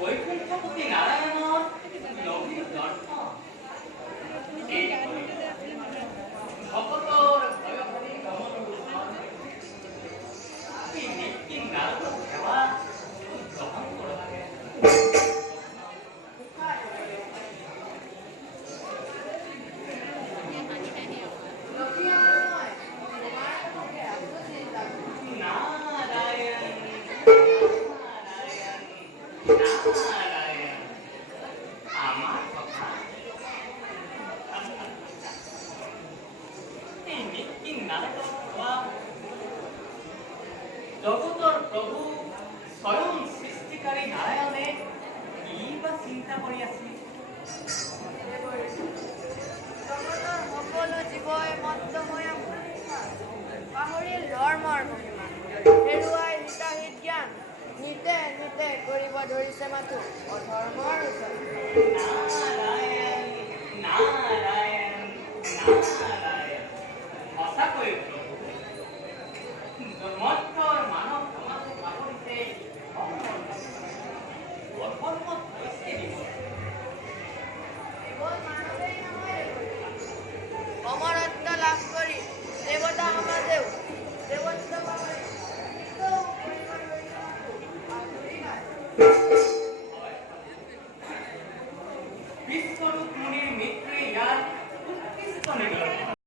বৈকুণ্ঠপতি নারায়ণৰ লঘিৰ দৰ্শ ভকতৰ ভয়হৰি গমন নীতি নাৰদ সেৱা গ্ৰহণ কৰিব লাগে। জগতৰ প্ৰভু স্বয়ং সৃষ্টিকাৰী নাৰায়ণে কি বা চিন্তা কৰি আছিল? জগতৰ সকলো জীৱই মত্ত হৈ পাহৰিল ধৰ্মৰ মহিমা, হেৰুৱাই হিতাহিত জ্ঞান, নিতে নিতে কৰিব ধৰিছে মাথো অধৰ্মৰ ওচৰত। নাৰায়ণ নাৰায়ণ নাৰায়ণ, সঁচাকৈ মত্তৰ মানৱ সমাজে পাহৰিছে অধৰ্মত হৈছে অমৰত্ব লাভ কৰি দেৱতা সমাজেও দেৱত্ব বিশ্বৰূপ মুনিৰ মৃত্যুৱে ইয়াৰ উৎকৃষ্ট নিদৰ্শন।